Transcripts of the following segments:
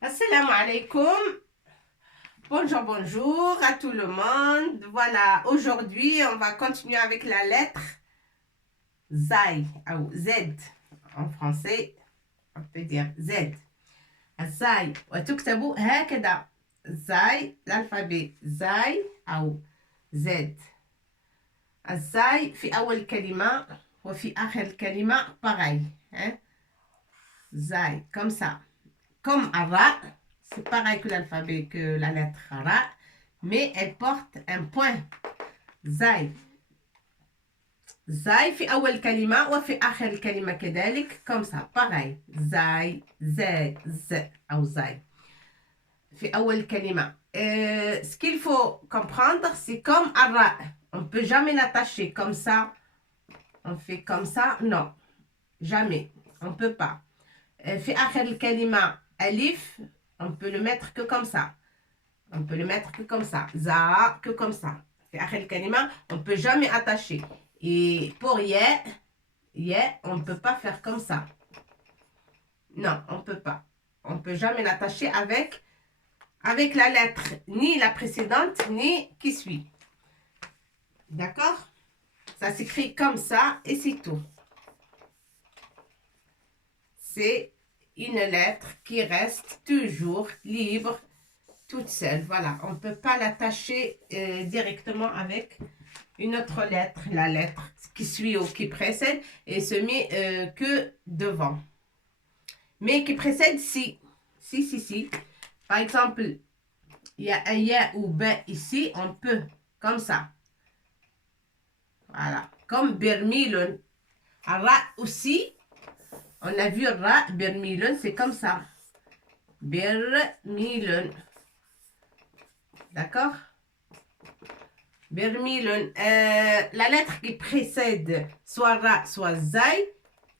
Assalamu alaikum. Bonjour, bonjour à tout le monde. Voilà, aujourd'hui, on va continuer avec la lettre Zai, ou Z en français. On peut dire Z. Zai. وتكتبوا هكذا. Zai, l'alphabet Zai أو Z. الزاي في أول كلمة وفي آخر كلمة pareil. Hein? Zai, comme ça. Comme Ara, c'est pareil que l'alphabet, que la lettre Ra, mais elle porte un point. زاي. زاي في أول كلمة وفي آخر الكلمة كذلك comme ça pareil. زاي زاي ز أو زاي في أول كلمة. Ce qu'il faut comprendre, c'est comme Ara. On ne peut jamais l'attacher comme ça. On fait comme ça. Non, jamais. On ne peut pas. في آخر الكلمة ألف, on peut le mettre que comme ça. On peut le mettre que comme ça. Za, que comme ça. في آخر الكلمة, on ne peut jamais attacher. Et pour ye, on ne peut pas faire comme ça. Non, on ne peut pas. On ne peut jamais l'attacher avec la lettre, ni la précédente, ni qui suit. D'accord? Ça s'écrit comme ça et c'est tout. C'est une lettre qui reste toujours libre, toute seule. Voilà, on ne peut pas l'attacher directement avec une autre lettre, la lettre qui suit ou qui précède, et se met que devant. Mais qui précède, si. Si. Par exemple, il y a un ya ou b ici, on peut, comme ça. Voilà, comme bermilon. Ra aussi, on a vu ra, bermilon, c'est comme ça. Bermilon. D'accord? Bermilon. La lettre qui précède soit ra, soit zai,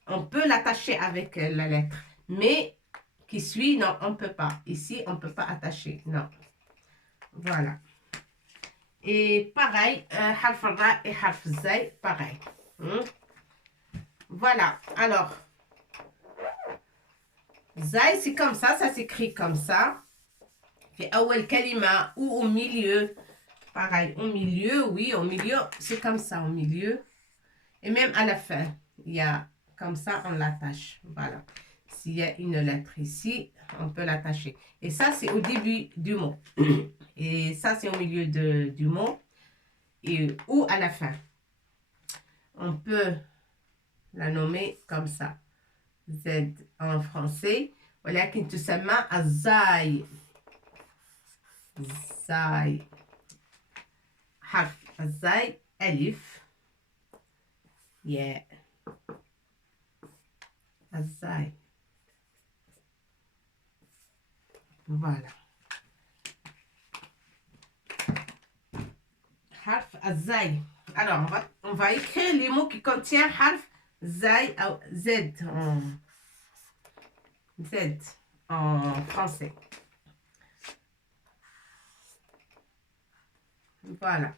on peut l'attacher avec la lettre. Mais qui suit, non, on ne peut pas. Ici, on ne peut pas attacher. Non. Voilà. Et pareil, harf ra et harf zai, pareil. Voilà. Alors, zai, c'est comme ça s'écrit comme ça. Fait awal kalima ou au milieu. Pareil, au milieu, oui, au milieu, c'est comme ça, au milieu. Et même à la fin, il y a comme ça, on l'attache. Voilà. S'il y a une lettre ici, on peut l'attacher. Et ça, c'est au début du mot. Et ça, c'est au milieu du mot. Et, ou à la fin. On peut la nommer comme ça. Z en français. ولكن تسمى الزاي. زاي. حرف الزاي ألف ياء الزاي. Voilà. Harf الزاي. Alors, on va écrire les mots qui contiennent harf zai ou Z en français. Voilà.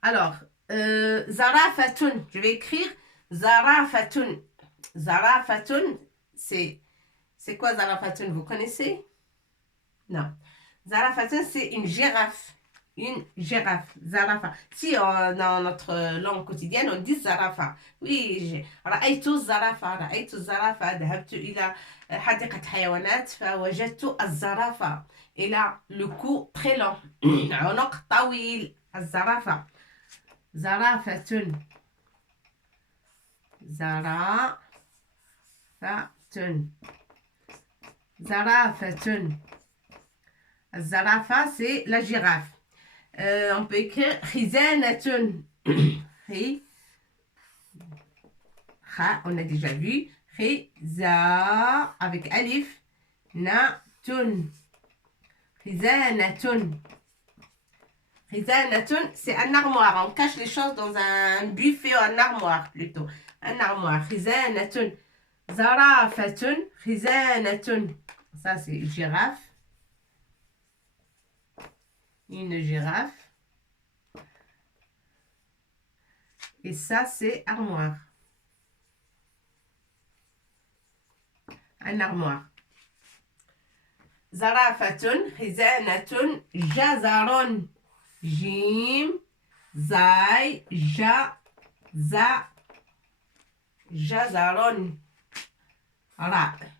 Alors, zarafatun. Je vais écrire zarafatun. Zarafatun, c'est quoi zarafatun? Vous connaissez? Non. Zarafatun, c'est une girafe. Une girafe. Zarafa. Si dans notre langue quotidienne, on dit zarafa. Oui, رأيت الزرافة. رأيت الزرافة. ذهبت إلى حديقة حيوانات فوجدت الزرافة. Elle a le cou très long. عنق طويل. الزرافة. زرافة. زرافة. زرافة. الزرافة, c'est la girafe. On peut écrire خزانة. On a déjà vu. خزا avec alif. ناتون. خزانة. خزانة, c'est un armoire. On cache les choses dans un buffet ou un armoire plutôt. Un armoire. خزانة. زرافة. خزانة. Ça, c'est girafe. Une girafe. Et ça, c'est armoire. Un armoire. زرافة خزانة جزر جيم زاي جا زا جزر راء.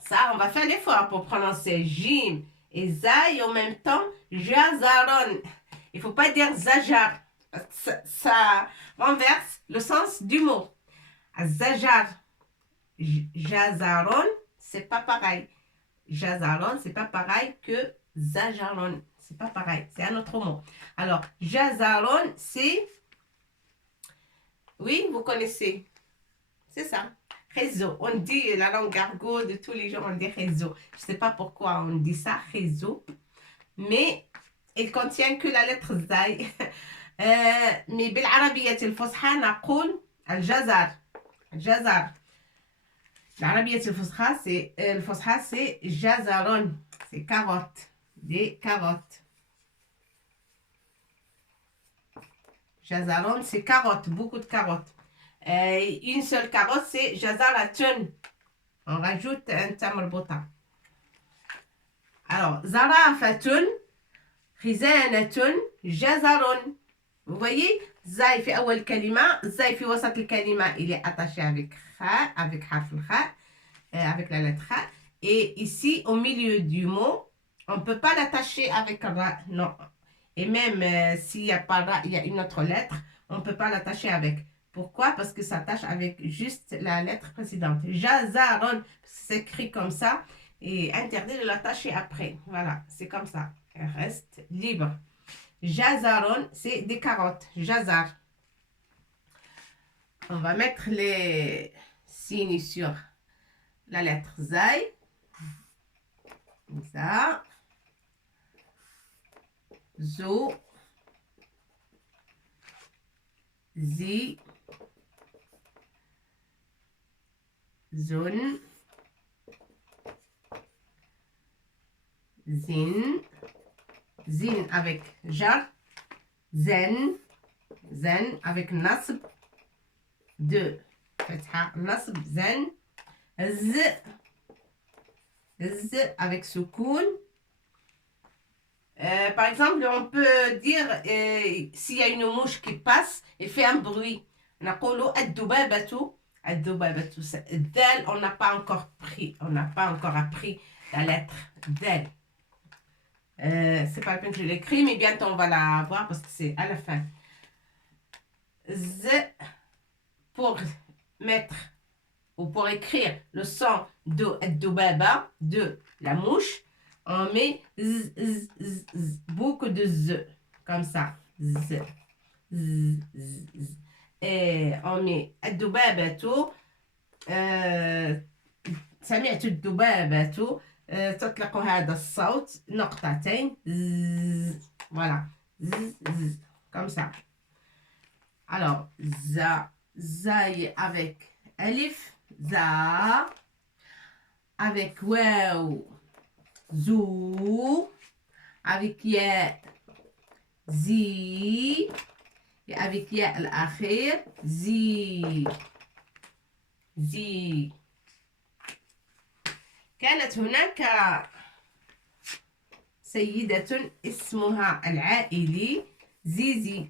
Ça, on va faire l'effort pour prononcer jim et zai en même temps jazaron. Il ne faut pas dire zajar. Ça renverse le sens du mot. Zajar, jazaron, c'est pas pareil. Jazaron, c'est pas pareil que zajaron. C'est pas pareil, c'est un autre mot. Alors, jazaron, c'est... Oui, vous connaissez. C'est ça. Réseau. On dit la langue argot de tous les jours, on dit réseau. Je ne sais pas pourquoi on dit ça, réseau. Mais il contient que la lettre زاي. mais بالعربية الفصحى نقول الجزر. الجزر. العربية الفصحى c'est جزر. C'est carottes. Des carottes. جزرون c'est carottes, beaucoup de carottes. Une seule carotte, c'est jazaratun. On rajoute un tamarbota. Alors, zarafatun, khizanatun, jazarun. Vous voyez, zai fi awal kalima, zai fi wasat al kalima, il est attaché avec kha, avec harf al kha, avec la lettre kha. Et ici, au milieu du mot, on ne peut pas l'attacher avec ra, non. Et même s'il n'y a pas ra, il y a une autre lettre, on ne peut pas l'attacher avec. Pourquoi? Parce que ça tâche avec juste la lettre précédente. Jazaron, c'est écrit comme ça et interdit de l'attacher après. Voilà, c'est comme ça. Elle reste libre. Jazaron, c'est des carottes. Jazar. On va mettre les signes sur la lettre Zai. Ça. Zo. Zi. Zun, zin, zin avec jar, zen, zen avec nasb, deux, fatha, nasb, zen, z, z avec soukoun. Par exemple, on peut dire s'il y a une mouche qui passe, il fait un bruit. نقول الذبابة. Del, on n'a pas encore appris la lettre del. C'est pas la peine que je l'écris, mais bientôt on va la voir parce que c'est à la fin. Z, pour mettre ou pour écrire le son de dubaba, de la mouche, on met z, z, z, z, beaucoup de z, comme ça. Z, z, z, z. Et on met الذبابة سمعت الذبابة تطلق هذا الصوت نقطتين voilà comme ça. Alors za avec alif za avec waw zou avec ya zi avec ياء الأخير زي. كانت هناك سيدة اسمها العائلي زيزي.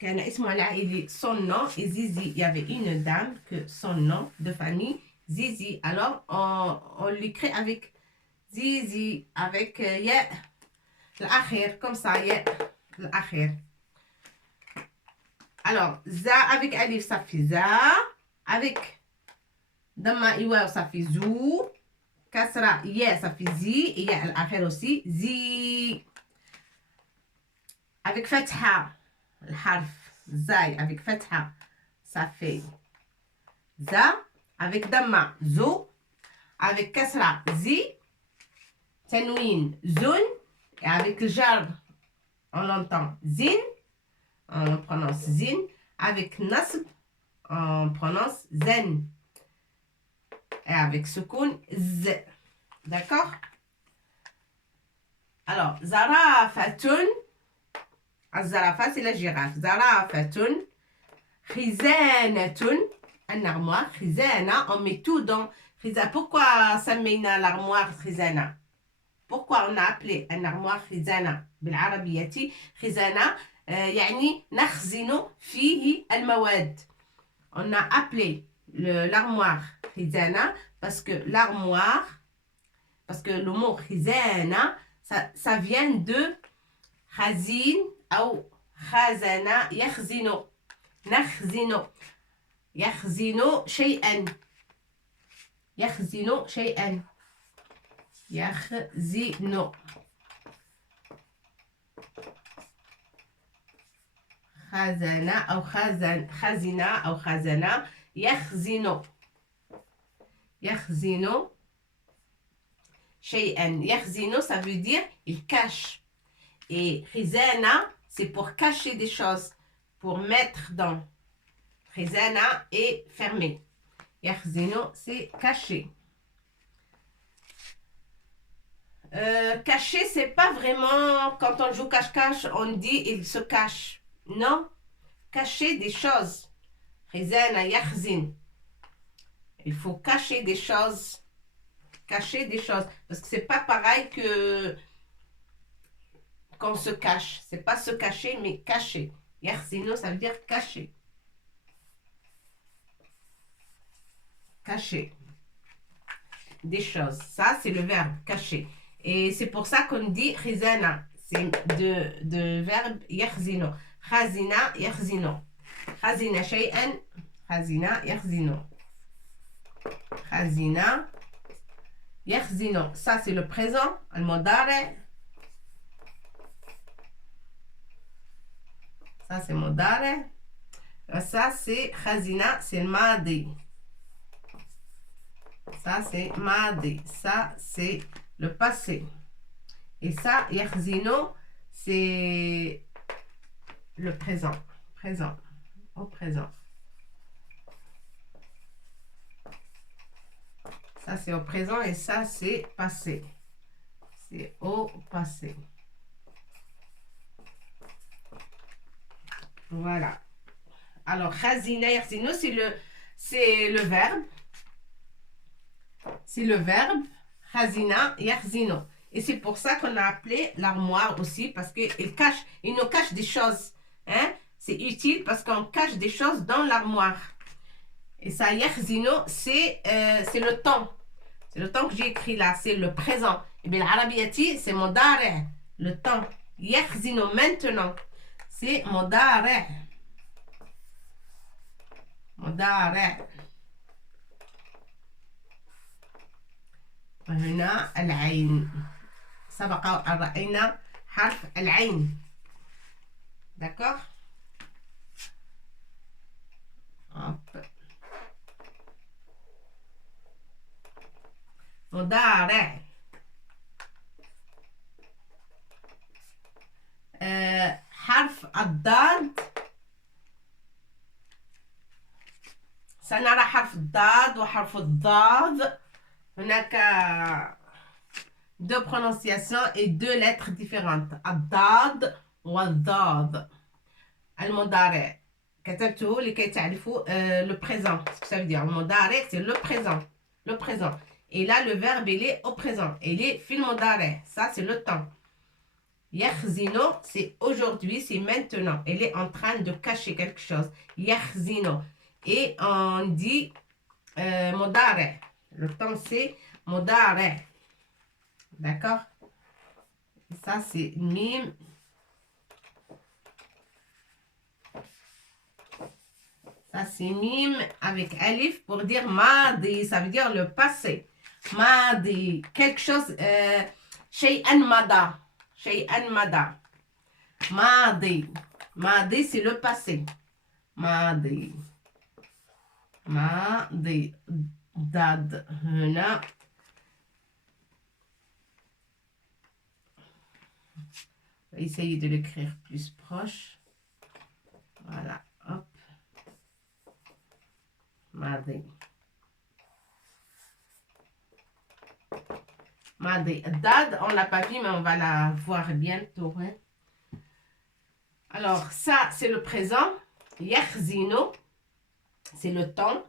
كان اسمها العائلي son nom et Zizi. Il y avait une dame que son nom de famille Zizi. Alors on l'écrit avec Zizi avec ياء الأخير comme ça ياء الأخير. Alors, za avec alif, ça fait za. Avec damma iwa, ça fait zou. Kasra, ya, ça fait zi. Et ya al-akhir aussi, zi. Avec fatha, le harf, zai, avec fatha, ça fait za. Avec damma, zou. Avec kasra, zi. Tanwin, zun. Et avec le jar, on l'entend zin. On prononce zin. Avec nasb, on prononce zen. Et avec soukoun, z. D'accord? Alors, zarafatun. Zarafa, c'est la girafe. Zarafatun. Khizanatun. un armoire, خزانة, on met tout dans خزانة. Pourquoi سمينا l'armoire خزانة? Pourquoi on a appelé un armoire خزانة بالعربية؟ خزانة يعني نخزن فيه المواد. On a appelé l'armoire خزانة parce que l'armoire, parce que le mot خزانة, ça vient de خزين أو خزانة يخزن. نخزن يخزن شيئا. يخزن شيئا. يخزن. خزنة أو خزنة أو خزنة. يخزن. يخزن شيئا. يخزن, ça veut dire il cache. Et خزانة, c'est pour cacher des choses, pour mettre dans. خزانة est fermé. يخزن, c'est caché. Cacher, c'est pas vraiment, quand on joue cache-cache, on dit il se cache. Non. Cacher des choses. خزانة يخزن. Il faut cacher des choses. Cacher des choses. Parce que c'est pas pareil que qu'on se cache. C'est pas se cacher, mais cacher. يخزن, ça veut dire cacher. Cacher des choses. Ça, c'est le verbe cacher. Et c'est pour ça qu'on dit خزانة. C'est de verbe يخزن. خزنة يخزن. خزن شيئا. خزنة يخزن. خزنة يخزن. Ça, c'est le présent. المضارع. Ça, c'est مضارع. Ça, c'est خزنة. C'est le ماضي. Ça, c'est ماضي. Ça, c'est le passé. Et ça, يخزن, c'est le présent. Présent. Au présent. Ça, c'est au présent et ça, c'est passé. C'est au passé. Voilà. Alors, خزنة يخزن, c'est le verbe. C'est le verbe خزنة يخزن. Et c'est pour ça qu'on a appelé l'armoire aussi, parce qu'il nous cache des choses. Hein? C'est utile parce qu'on cache des choses dans l'armoire. Et ça, يخزن, c'est le temps. C'est le temps que j'ai écrit là, c'est le présent. Et bien l'arabiya, c'est مضارع, le temps. يخزن, maintenant. C'est مضارع. مضارع. وهنا العين. سبق أن رأينا حرف العين. D'accord? Hop. مضارع. حرف الضاد. سنرى حرف الضاد وحرف الضاد. هناك deux prononciations et deux lettres différentes. الضاد والضاد. المضارع كتبته لكي تعرفوا le présent. Ce que ça veut dire. المضارع, c'est le présent. Le présent. Et là, le verbe, il est au présent. Il est في المضارع. Ça, c'est le temps. يخزن, c'est aujourd'hui, c'est maintenant. Elle est en train de cacher quelque chose. يخزن. Et on dit مضارع. Le temps, c'est مضارع. D'accord? Ça, c'est mime. Ça, c'est mime avec alif pour dire ماضي. Ça veut dire le passé. ماضي. Quelque chose. شيئا مضى. شيئا مضى. ماضي. ماضي, c'est le passé. ماضي. ماضي. ضاد. هنا. On va essayer de l'écrire plus proche. Voilà. Hop. ماضي. ماضي. Dad, on l'a pas vu, mais on va la voir bientôt. Hein? Alors, ça, c'est le présent. يخزن, c'est le temps.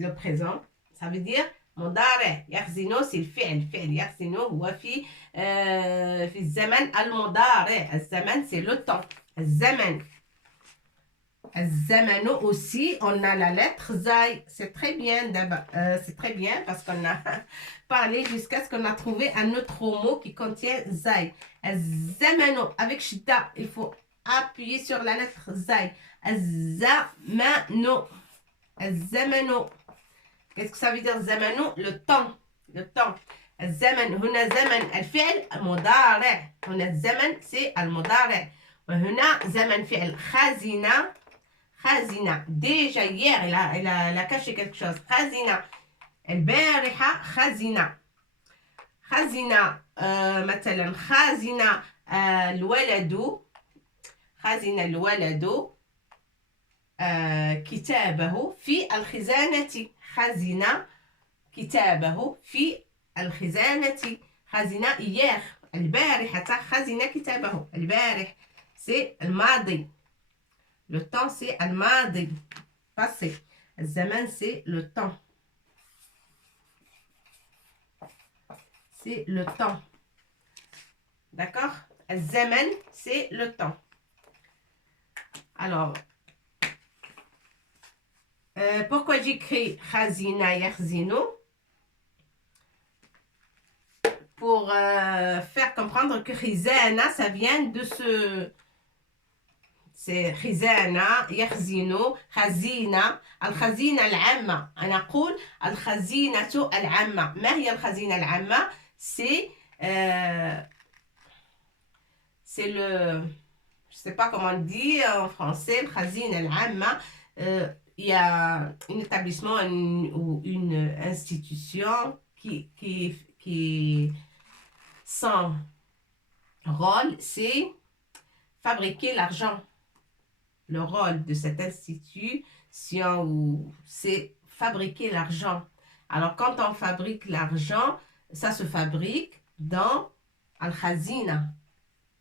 le présent. Ça veut dire مضارع. يخزن c'est le فعل. فعل يخزن هو في الزمن المضارع. الزمن c'est le temps. الزمن. الزمن aussi, on a la lettre زاي. C'est très bien, c'est très bien parce qu'on a parlé jusqu'à ce qu'on a trouvé un autre mot qui contient زاي. الزمن avec shida, il faut appuyer sur la lettre زاي. الزمن. الزمن. Qu'est-ce que ça veut dire زمن? Le temps. Le temps. الزمن هنا زمن الفعل مضارع. هنا الزمن c'est المضارع. وهنا زمن فعل خزينة. خزينة. Déjà hier elle a caché quelque chose. خزينة. البارحة خزينة. خزينة مثلا خزينة الولد. خزينة الولد كتابه في الخزانة. خزن كتابه في الخزانة. خزن hier. البارحة خزن كتابه. البارح c'est الماضي. Le temps c'est الماضي. Passé. الزمن c'est le temps. C'est le temps. D'accord? الزمن c'est le temps. Alors, pourquoi j'écris khazina yakhzino? Pour faire comprendre que khizana, ça vient de ce... C'est khizana, yakhzino, khazina. الخزينة العامة. أنا أقول الخزينة العامة. ما هي الخزينة العامة? C'est le... Je ne sais pas comment dire en français. الخزينة العامة. Il y a un établissement ou une institution qui son rôle, c'est fabriquer l'argent. Le rôle de cette institution, c'est fabriquer l'argent. Alors, quand on fabrique l'argent, ça se fabrique dans Al-Khazina.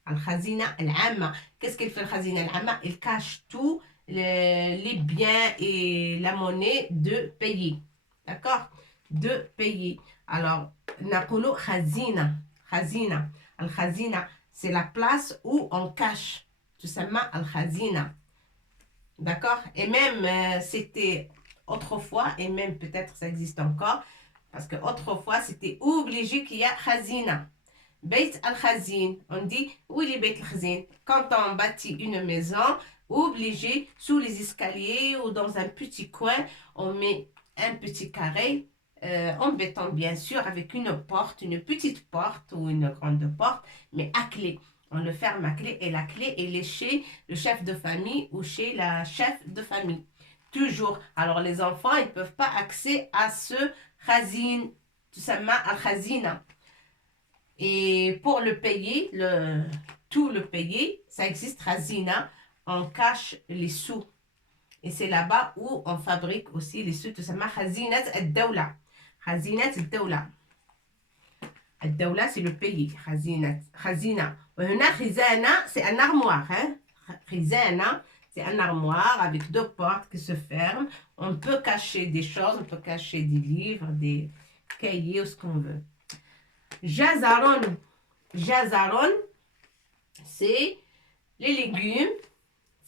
Al-Khazina al-Amma. Qu'est-ce qu'il fait Al-Khazina al-Amma? Il cache tout les biens et la monnaie de payer. D'accord? De payer. Alors, Nakulu Khazina. Khazina. Al-Khazina, c'est la place où on cache. Tout simplement Al-Khazina. D'accord? Et même, c'était autrefois, et même peut-être ça existe encore, parce que autrefois, c'était obligé qu'il y a Khazina. Beit al-Khazin. On dit, où est Beit al-Khazin? Quand on bâtit une maison, obligé, sous les escaliers ou dans un petit coin, on met un petit carré en béton, bien sûr, avec une porte, une petite porte ou une grande porte, mais à clé. On le ferme à clé et la clé, elle est chez le chef de famille ou chez la chef de famille. Toujours. Alors, les enfants, ils ne peuvent pas accéder à ce khazin, tout simplement al-khazina. Et pour le payer, tout le payer, ça existe khazina. On cache les sous. Et c'est là-bas où on fabrique aussi les sous. Tout simplement khazinat al-dawla. Khazinat al-dawla. Al-dawla, c'est le pays. Khazina. Khizana, c'est un armoire. Hein? Khizana, c'est un armoire avec deux portes qui se ferment. On peut cacher des choses, on peut cacher des livres, des cahiers ou ce qu'on veut. Jazaron. Jazaron, c'est les légumes.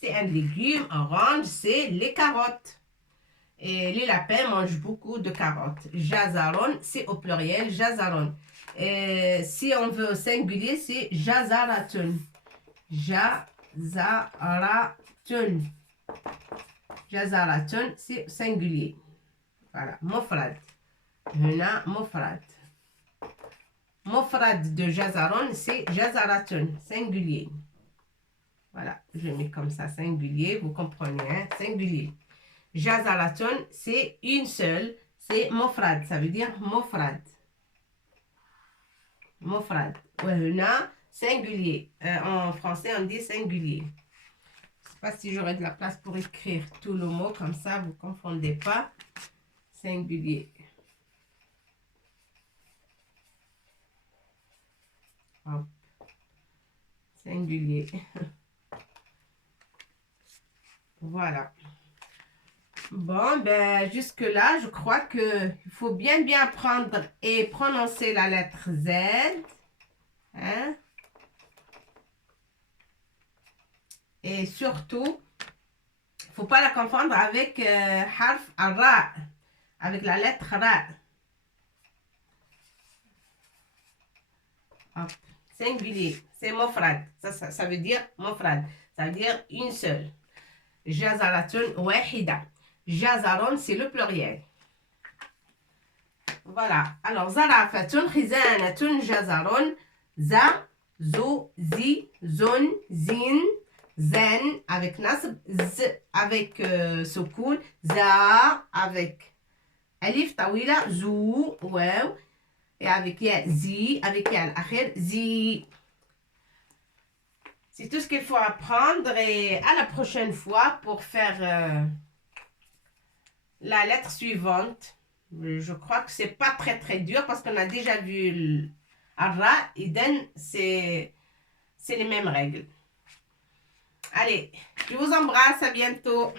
C'est un légume orange, c'est les carottes. Et les lapins mangent beaucoup de carottes. Jazaron, c'est au pluriel, jazaron. Et si on veut au singulier, c'est jazaratun. Jazaratun. Jazaratun, c'est singulier. Voilà, mofrad. Huna mofrad. Mofrad de jazaron, c'est jazaratun, singulier. Voilà, je mets comme ça, singulier, vous comprenez, hein? Singulier. Jazaratun, c'est une seule, c'est mofrad, ça veut dire mofrad. Mofrad. Wahuna, singulier. En français, on dit singulier. Je ne sais pas si j'aurai de la place pour écrire tout le mot, comme ça, vous ne confondez pas. Singulier. Hop. Singulier. Voilà. Bon, ben jusque-là, je crois qu'il faut bien prendre et prononcer la lettre Z. Hein? Et surtout, il ne faut pas la confondre avec harf ra, avec la lettre ra. Hop, singulier, c'est mofrad. Ça veut dire mofrad. Ça veut dire une seule. Jazaratun wahida. Jazaron, c'est le pluriel. Voilà. Alors, zarafatun, khizanatun, jazaron, za, zo, zi, zon, zin, zen, avec nasb, z, avec soukoun, za, avec alif, tawila, zou, waw, et avec ya, zi, avec ya al-akhir, zi. C'est tout ce qu'il faut apprendre et à la prochaine fois pour faire la lettre suivante. Je crois que c'est pas très dur parce qu'on a déjà vu Arra et Den, c'est les mêmes règles. Allez, je vous embrasse, à bientôt.